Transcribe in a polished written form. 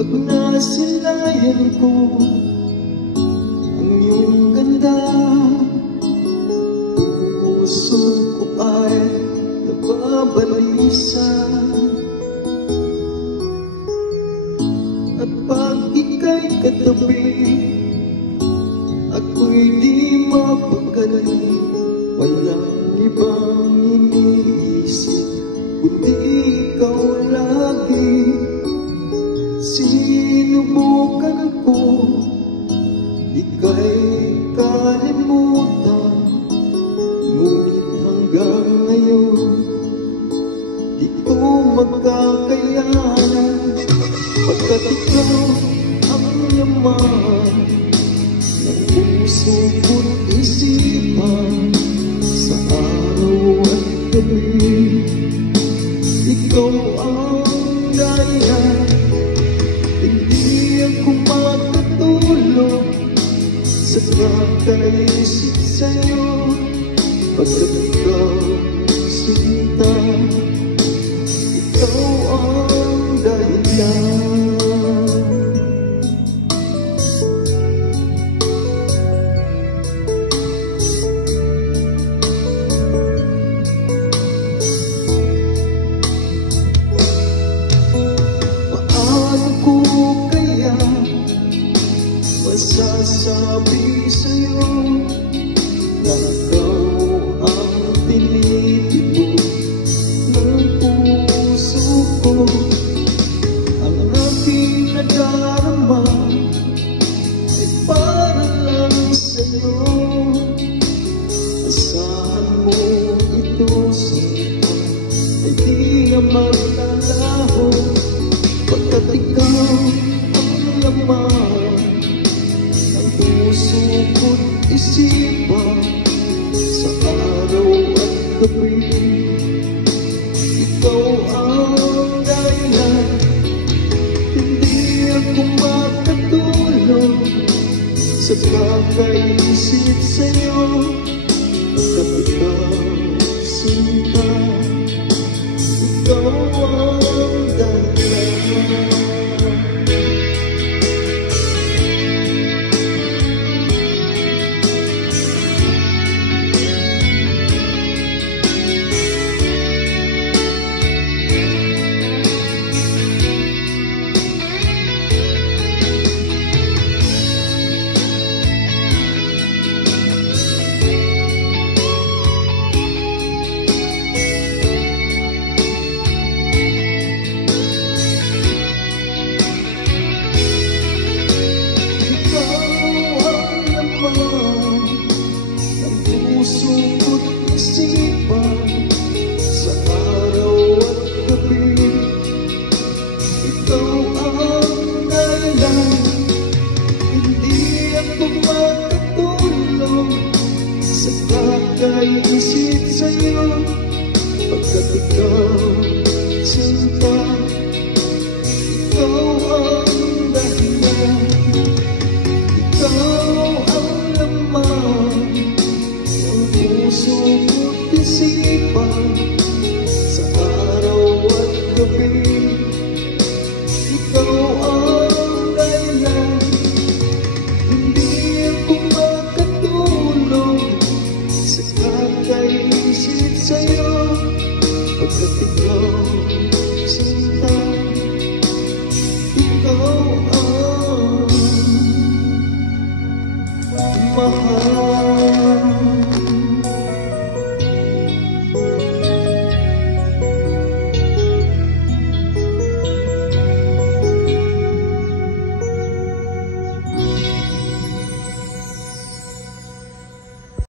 Pag nasilayan ko ang iyong ganda, puso ko ay nababalisa. At pag ika'y katabi, ako'y di mapakali. Walang ibang iniisip kundi ikaw lagi. Sinubukan ko, ika'y kalimutan, ngunit hanggang ngayon di ko magkakayanan. Pagkat ikaw ang yaman ng puso ko't isipan, sa araw at gabi ikaw ang dahilan. Hindi ako makatulog sa kakaisip sa'yo, pagkat ikaw sinta, ikaw ang dahilan. Masasabi sa'yo na ikaw ang tinitibok ng puso ko. Ang aking nadarama ay para lang sa'yo. Asahan mo ito sa'yo ay di na maglalaho, pagkat ikaw ang laman puso ko't isipan, sa araw at gabi ikaw ang dahilan. Hindi ako makatulog sa kakaisip sa'yo, pagkat ikaw sinta, ikaw ang dahilan. Puso ko't isipan, sa araw at gabi ikaw ang dahilan. Hindi ako makatulog sa kakaisip sa'yo, pagkat ikaw sinta, ikaw ang dahilan. Ikaw ang laman puso ko't isipan, sa araw at gabi ikaw ang dahilan. Hindi ako makatulog sa kakaisip sa'yo, pagkat ikaw sinta.